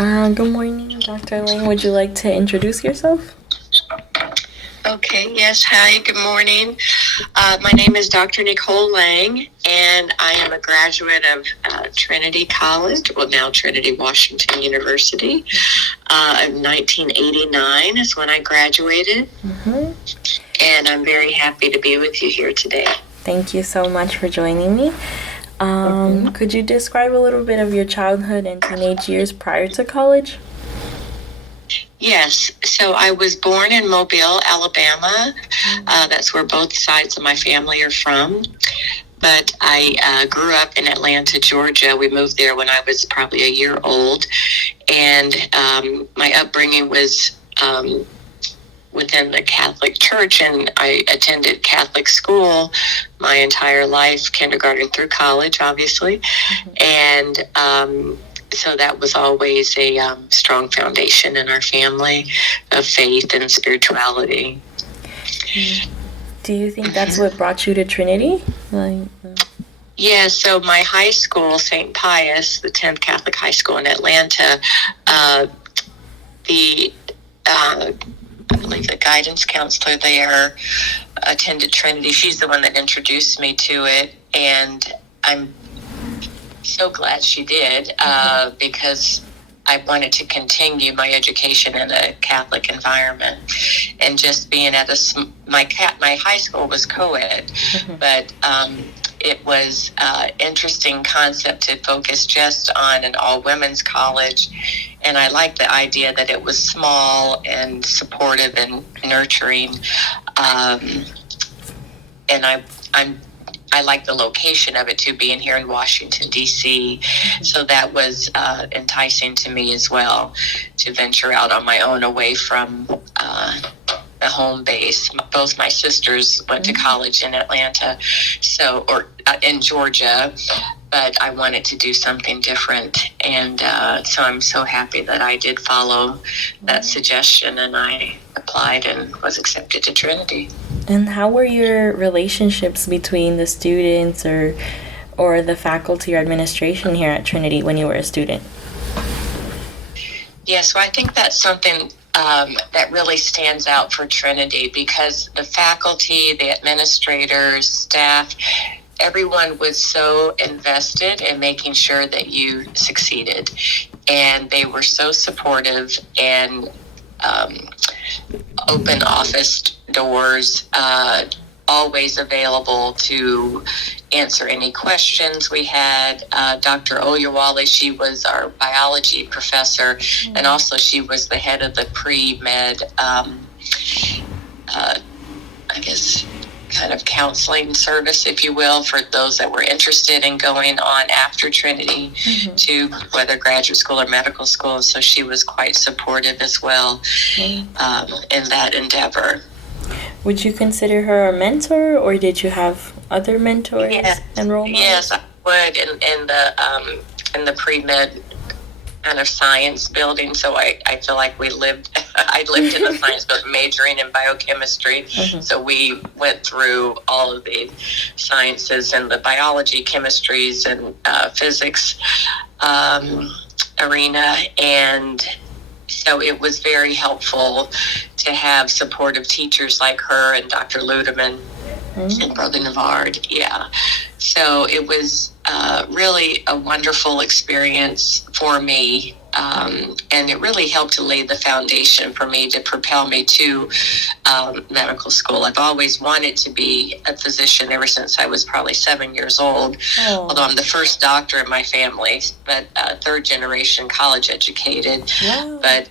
Good morning, Dr. Lang. Would you like to introduce yourself? Okay, yes. Hi, good morning. My name is Dr. Nicole Lang, and I am a graduate of Trinity College, well, now Trinity Washington University. In 1989 is when I graduated, and I'm very happy to be with you here today. Thank you so much for joining me. Could you describe a little bit of your childhood and teenage years prior to college? Yes, so I was born in Mobile, Alabama. That's where both sides of my family are from. But I grew up in Atlanta, Georgia. We moved there when I was probably a year old. And my upbringing was within the Catholic Church, and I attended Catholic school my entire life, kindergarten through college, obviously. And so that was always a strong foundation in our family of faith and spirituality. Do you think that's what brought you to Trinity? Yeah, so my high school, St. Pius, the 10th Catholic high school in Atlanta, I believe the guidance counselor there attended Trinity. She's the one that introduced me to it, and I'm so glad she did because I wanted to continue my education in a Catholic environment. And just being at my high school was co-ed, but it was an interesting concept to focus just on an all-women's college. And I liked the idea that it was small and supportive and nurturing. And I like the location of it too, being here in Washington, D.C. So that was enticing to me as well, to venture out on my own away from the home base. Both my sisters went to college in Atlanta, or in Georgia, but I wanted to do something different. And so I'm so happy that I did follow that suggestion, and I applied and was accepted to Trinity. And how were your relationships between the students or the faculty or administration here at Trinity when you were a student? Yeah, so I think that's something that really stands out for Trinity, because the faculty, the administrators, staff, everyone was so invested in making sure that you succeeded. And they were so supportive and open office doors, always available to answer any questions we had. Dr. Oyewale, she was our biology professor, and also she was the head of the pre-med, I guess, kind of counseling service, if you will, for those that were interested in going on after Trinity to whether graduate school or medical school. So she was quite supportive as well in that endeavor. Would you consider her a mentor, or did you have other mentors and role models? Yes, I would in the pre-med kind of science building. So I feel like I lived in the science building, majoring in biochemistry. So we went through all of the sciences and the biology, chemistries, and physics arena. And so it was very helpful to have supportive teachers like her and Dr. Ludeman and Brother Navard. Yeah. So it was really a wonderful experience for me. And it really helped to lay the foundation for me to propel me to medical school. I've always wanted to be a physician ever since I was probably 7 years old, although I'm the first doctor in my family, but third generation college educated. But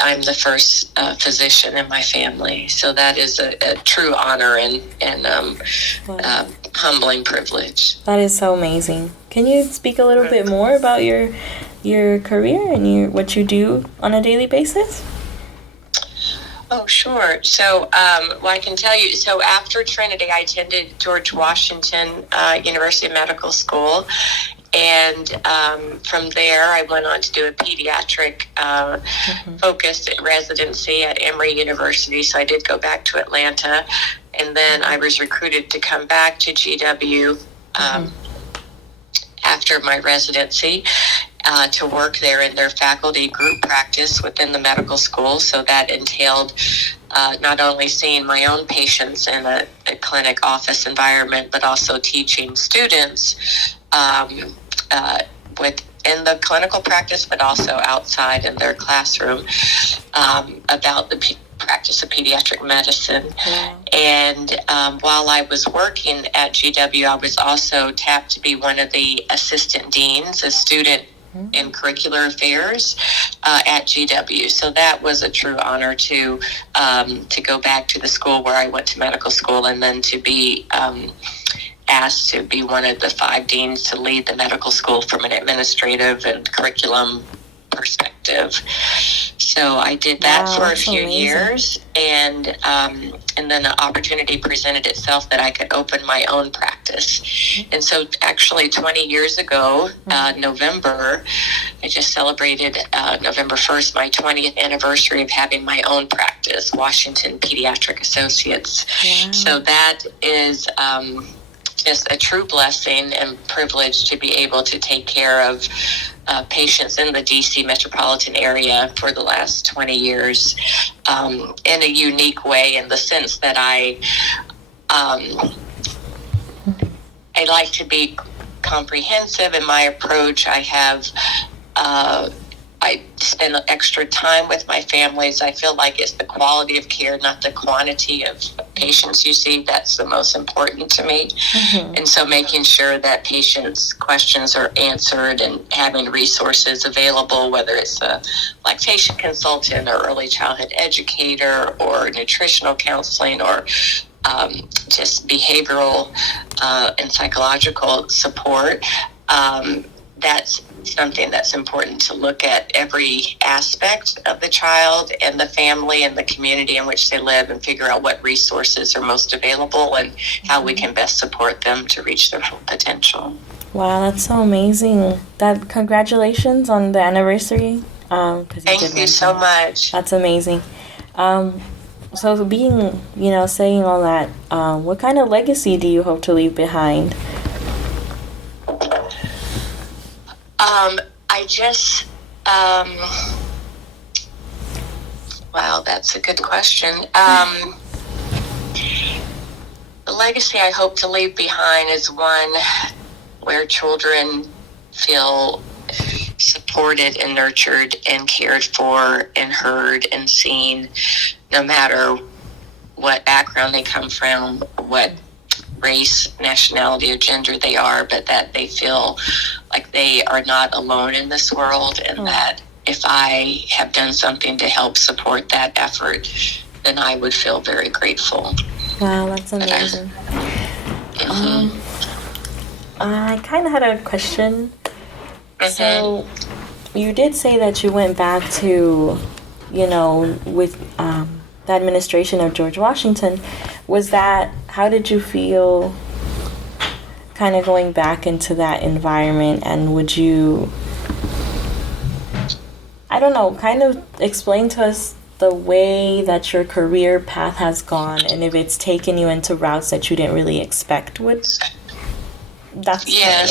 I'm the first physician in my family. So that is a true honor and humbling privilege. That is so amazing. Can you speak a little bit more about your career and what you do on a daily basis? Oh, sure. So, I can tell you, so after Trinity, I attended George Washington University Medical School. And from there, I went on to do a pediatric focused residency at Emory University. So I did go back to Atlanta. And then I was recruited to come back to GW after my residency. to work there in their faculty group practice within the medical school. So that entailed not only seeing my own patients in a clinic office environment, but also teaching students within the clinical practice, but also outside in their classroom about the practice of pediatric medicine. Yeah. And while I was working at GW, I was also tapped to be one of the assistant deans, a student in curricular affairs at GW. So that was a true honor to go back to the school where I went to medical school, and then to be asked to be one of the 5 deans to lead the medical school from an administrative and curriculum perspective. So I did that for a few years, and then the opportunity presented itself that I could open my own practice. And so actually 20 years ago, November, I just celebrated November 1st, my 20th anniversary of having my own practice, Washington Pediatric Associates. Wow. So that is just a true blessing and privilege to be able to take care of patients in the DC metropolitan area for the last 20 years in a unique way, in the sense that I like to be comprehensive in my approach. I spend extra time with my families. I feel like it's the quality of care, not the quantity of patients you see, that's the most important to me. And so making sure that patients' questions are answered and having resources available, whether it's a lactation consultant or early childhood educator or nutritional counseling or just behavioral and psychological support, that's something that's important to look at every aspect of the child and the family and the community in which they live, and figure out what resources are most available and how we can best support them to reach their full potential. Wow, that's so amazing. Congratulations on the anniversary. Thank you so much. That's amazing. So being, saying all that, what kind of legacy do you hope to leave behind? Wow, that's a good question. The legacy I hope to leave behind is one where children feel supported and nurtured and cared for and heard and seen, no matter what background they come from, what race, nationality, or gender they are, but that they feel like they are not alone in this world, and that if I have done something to help support that effort, then I would feel very grateful. Wow, that's amazing. I kind of had a question. So you did say that you went back to, with the administration of George Washington. How did you feel kind of going back into that environment, and would you, I don't know, kind of explain to us the way that your career path has gone, and if it's taken you into routes that you didn't really expect would? Yeah,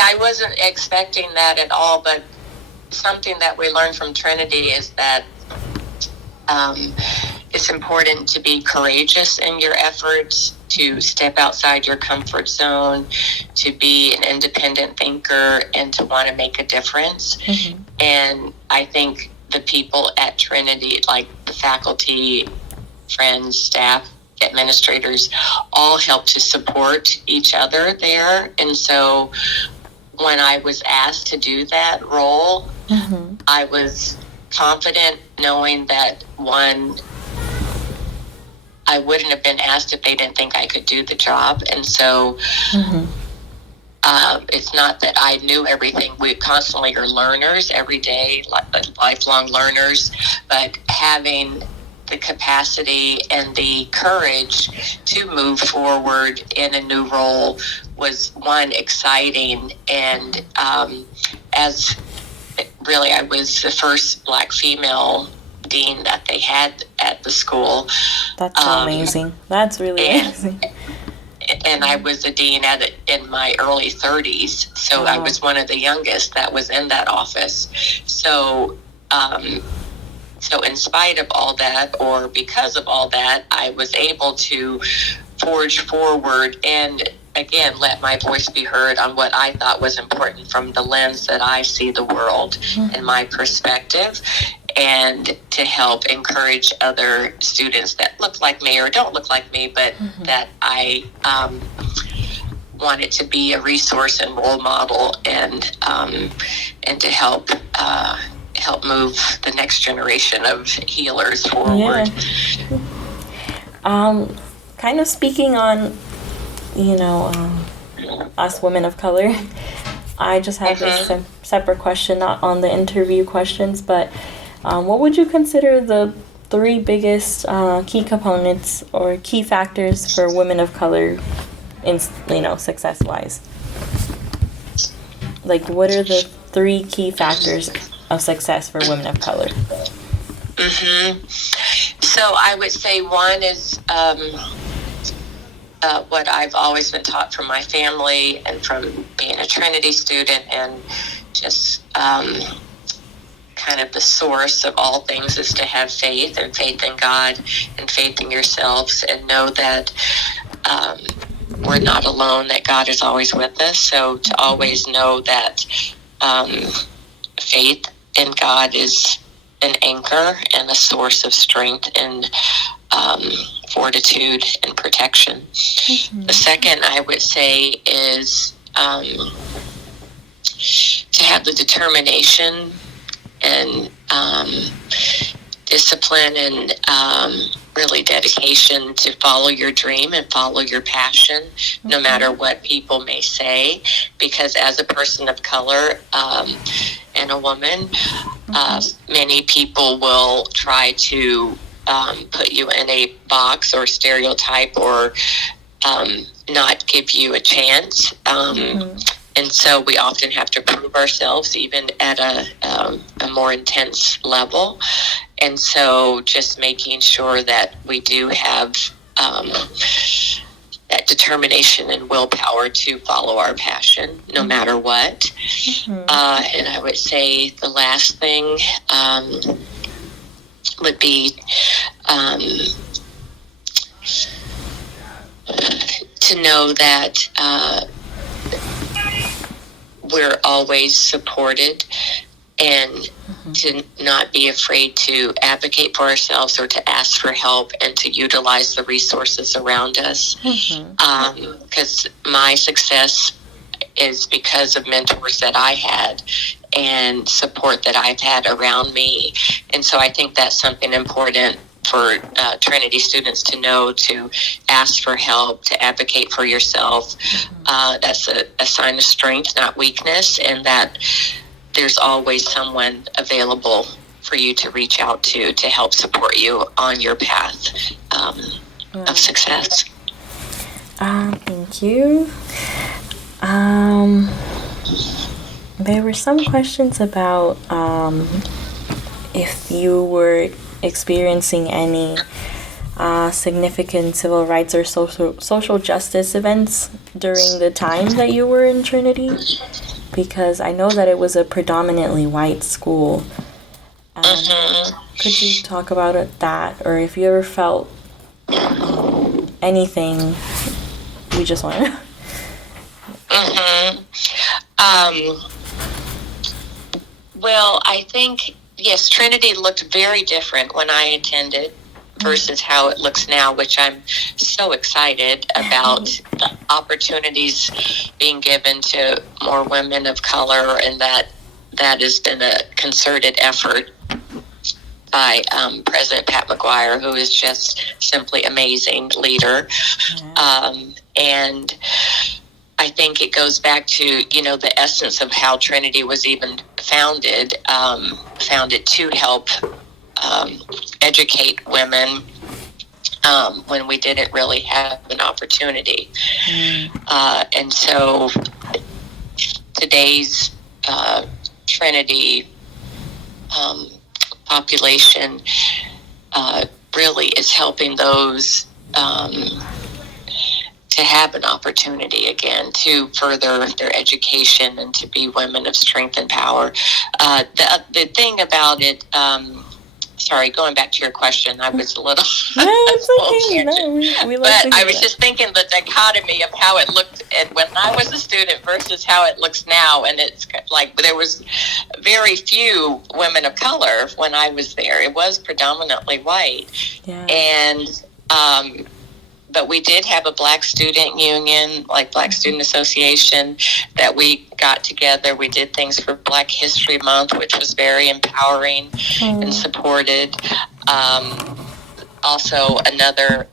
I wasn't expecting that at all, but something that we learned from Trinity is that it's important to be courageous in your efforts, to step outside your comfort zone, to be an independent thinker, and to want to make a difference. And I think the people at Trinity, like the faculty, friends, staff, administrators, all help to support each other there. And so when I was asked to do that role, I was confident knowing that, one, I wouldn't have been asked if they didn't think I could do the job. And so it's not that I knew everything. We constantly are learners every day, lifelong learners, but having the capacity and the courage to move forward in a new role was, one, exciting, and as really I was the first Black female dean that they had at the school. That's amazing. That's really amazing. and I was a dean in my early 30s. So I was one of the youngest that was in that office. So, so in spite of all that, or because of all that, I was able to forge forward and again let my voice be heard on what I thought was important from the lens that I see the world and my perspective, and to help encourage other students that look like me or don't look like me, but that I wanted to be a resource and role model, and to help move the next generation of healers forward. Kind of speaking on, us women of color, I just have this separate question, not on the interview questions, but what would you consider the 3 biggest key components or key factors for women of color in, success-wise? Like, what are the 3 key factors of success for women of color? So I would say one is what I've always been taught from my family and from being a Trinity student, and just kind of the source of all things is to have faith, and faith in God and faith in yourselves, and know that we're not alone, that God is always with us. So to always know that faith in God is an anchor and a source of strength and fortitude and protection. The second, I would say, is to have the determination and discipline and really dedication to follow your dream and follow your passion, no matter what people may say. Because as a person of color and a woman, many people will try to put you in a box or stereotype, or not give you a chance. And so we often have to prove ourselves, even at a more intense level. And so just making sure that we do have that determination and willpower to follow our passion, no matter what. And I would say the last thing would be to know that we're always supported, and to not be afraid to advocate for ourselves or to ask for help, and to utilize the resources around us. Because my success is because of mentors that I had and support that I've had around me. And so I think that's something important for Trinity students to know, to ask for help, to advocate for yourself. That's a sign of strength, not weakness, and that there's always someone available for you to reach out to help support you on your path of success. Thank you. There were some questions about if you were experiencing any significant civil rights or social justice events during the time that you were in Trinity, because I know that it was a predominantly white school. Could you talk about that, or if you ever felt anything? We just want to. Well, I think, yes, Trinity looked very different when I attended versus how it looks now, which I'm so excited about the opportunities being given to more women of color, and that has been a concerted effort by President Pat McGuire, who is just simply amazing leader. And I think it goes back to, the essence of how Trinity was even founded to help educate women when we didn't really have an opportunity. And so today's Trinity population really is helping those to to have an opportunity again to further their education and to be women of strength and power. The thing about it, sorry, going back to your question, I was a little. No, it's okay. No, we love to hear But I was that. just thinking the dichotomy of how it looked when I was a student versus how it looks now, and it's like there was very few women of color when I was there. It was predominantly white, Yeah. and but we did have a Black student union, like Black Student Association, that we got together. We did things for Black History Month, which was very empowering and supported. Also, another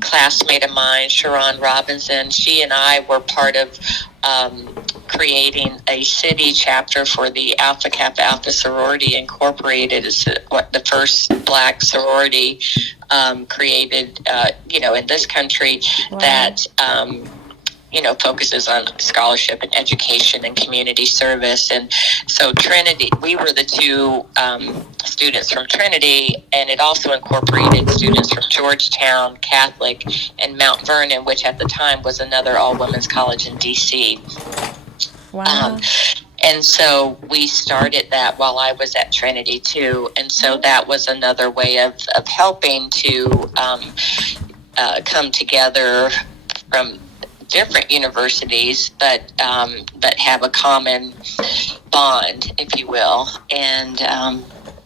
classmate of mine, Sharon Robinson, she and I were part of creating a city chapter for the Alpha Kappa Alpha Sorority Incorporated. Is what the first Black sorority created, in this country. Wow. That focuses on scholarship and education and community service. And so Trinity, we were the two students from Trinity, and it also incorporated students from Georgetown, Catholic, and Mount Vernon, which at the time was another all-women's college in D.C. Wow. And so we started that while I was at Trinity too. And so that was another way of helping to come together from different universities, but have a common bond, if you will. And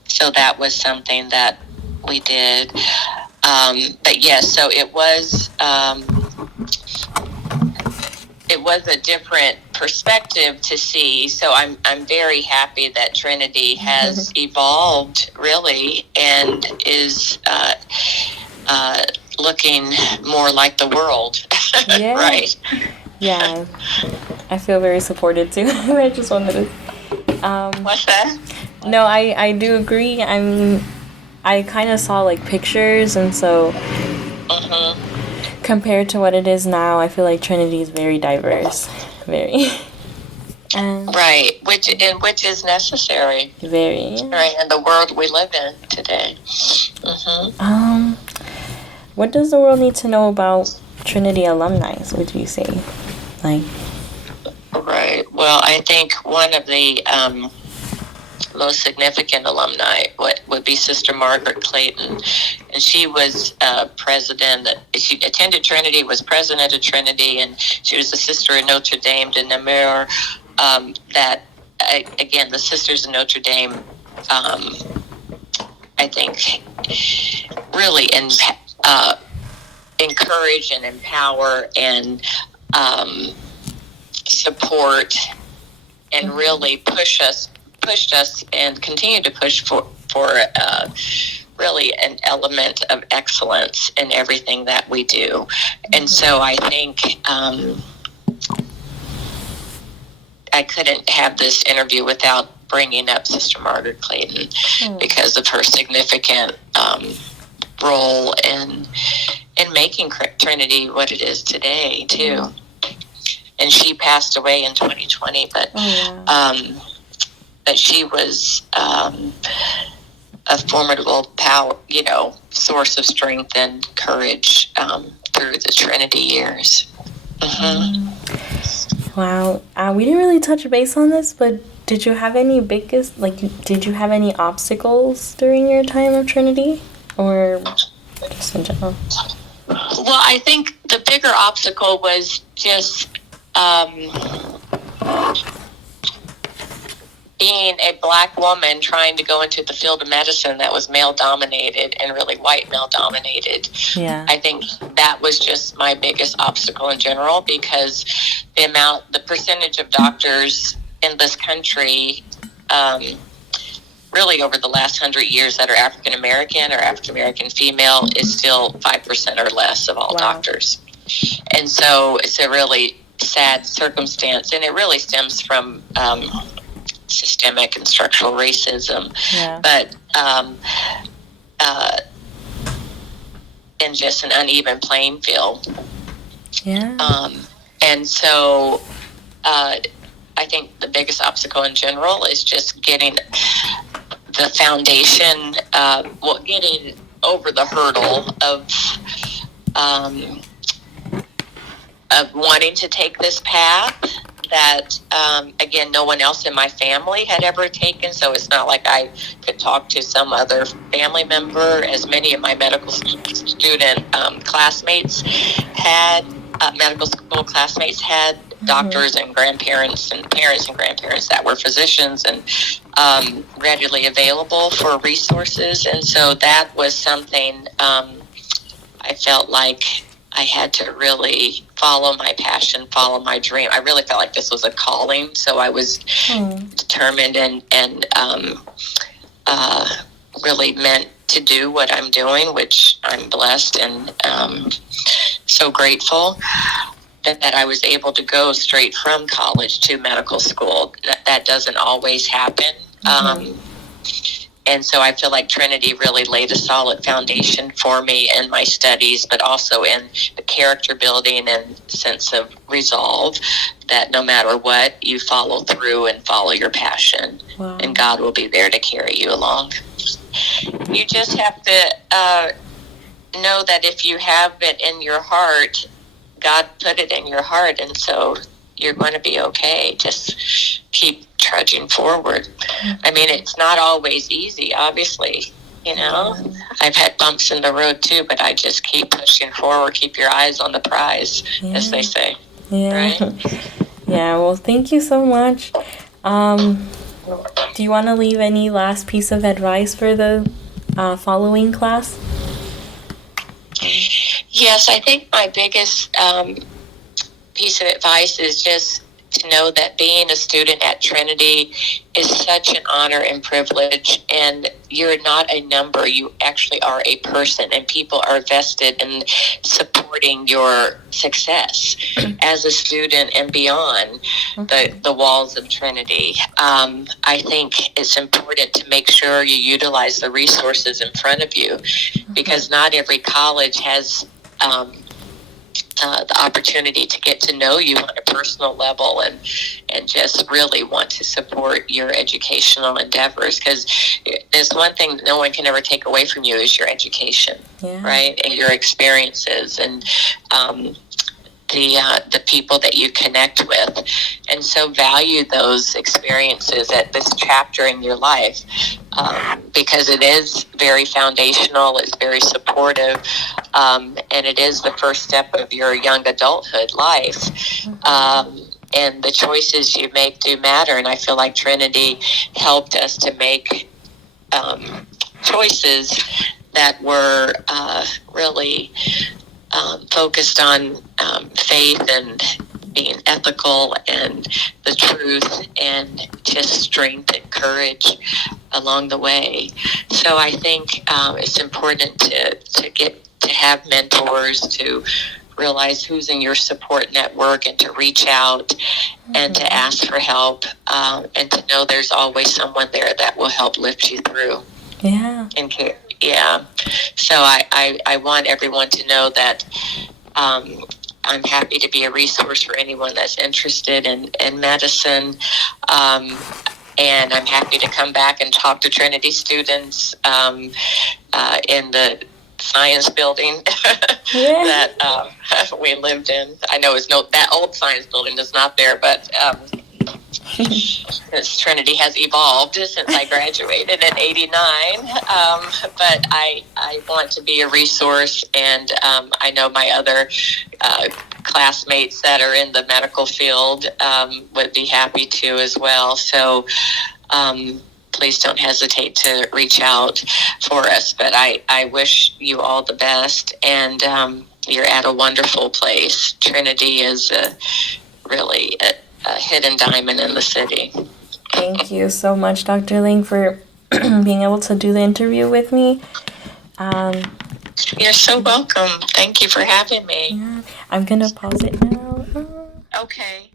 so that was something that we did. But yes, so it was a different perspective to see. So I'm very happy that Trinity has evolved really and is looking more like the world. Yeah. Right. Yeah. I feel very supported too. I just wanted to What's that? No, I do agree. I mean, I kind of saw like pictures, and so compared to what it is now, I feel like Trinity is very diverse. Very. Right, which is necessary. Very. Right, in the world we live in today. What does the world need to know about Trinity alumni, would you say? Right. Well, I think one of the most significant alumni would be Sister Margaret Clayton. And she was president. She attended Trinity, was president of Trinity, and she was a sister in Notre Dame de Namur. Again, the Sisters of Notre Dame, I think, really encourage and empower and support and really pushed us and continue to push for really an element of excellence in everything that we do. And so I think I couldn't have this interview without bringing up Sister Margaret Clayton because of her significant role in making Trinity what it is today too. And she passed away in 2020, but she was a formidable power, source of strength and courage through the Trinity years. Wow. We didn't really touch base on this, but did you have any did you have any obstacles during your time of Trinity, or just in general? Well, I think the bigger obstacle was just being a Black woman trying to go into the field of medicine that was male-dominated and really white male-dominated. Yeah. I think that was just my biggest obstacle in general, because the percentage of doctors in this country, really over the last 100 years, that are African-American or African-American female is still 5% or less of all doctors. And so it's a really sad circumstance, and it really stems from systemic and structural racism, but and just an uneven playing field. And so I think the biggest obstacle in general is just getting the foundation, getting over the hurdle of of wanting to take this path that, again, no one else in my family had ever taken. So it's not like I could talk to some other family member, as many of my medical student classmates had, medical school classmates had doctors and grandparents and parents and grandparents that were physicians and readily available for resources. And so that was something I felt like I had to really follow my passion, follow my dream. I really felt like this was a calling, so I was determined and really meant to do what I'm doing, which I'm blessed and so grateful that I was able to go straight from college to medical school. That doesn't always happen. And so I feel like Trinity really laid a solid foundation for me in my studies, but also in the character building and sense of resolve that no matter what, you follow through and follow your passion. Wow. And God will be there to carry you along. You just have to know that if you have it in your heart, God put it in your heart, and so you're going to be okay. Just keep trudging forward. I mean, it's not always easy, obviously. You know, I've had bumps in the road too, but I just keep pushing forward. Keep your eyes on the prize, as they say. Yeah. Right? Yeah. Well, thank you so much. Do you want to leave any last piece of advice for the following class? Yes, I think my biggest piece of advice is just to know that being a student at Trinity is such an honor and privilege, and you're not a number. You actually are a person, and people are vested in supporting your success as a student and beyond the walls of Trinity. I think it's important to make sure you utilize the resources in front of you, because not every college has the opportunity to get to know you on a personal level and just really want to support your educational endeavors, because there's one thing that no one can ever take away from you is your education, right, and your experiences and the people that you connect with, and so value those experiences at this chapter in your life, because it is very foundational, it's very supportive, and it is the first step of your young adulthood life. And the choices you make do matter, and I feel like Trinity helped us to make choices that were really focused on faith and being ethical and the truth and just strength and courage along the way. So I think it's important to have mentors, to realize who's in your support network and to reach out and to ask for help, and to know there's always someone there that will help lift you through. Yeah. And yeah. So I want everyone to know that I'm happy to be a resource for anyone that's interested in medicine. And I'm happy to come back and talk to Trinity students in the science building that we lived in. I know that old science building is not there, but Trinity has evolved since I graduated in '89, but I want to be a resource, and I know my other classmates that are in the medical field would be happy to as well. So please don't hesitate to reach out for us. But I wish you all the best, and you're at a wonderful place. Trinity is really a hidden diamond in the city. Thank you so much, Dr. Ling, for being able to do the interview with me. You're so welcome. Thank you for having me. Yeah, I'm going to pause it now. Okay.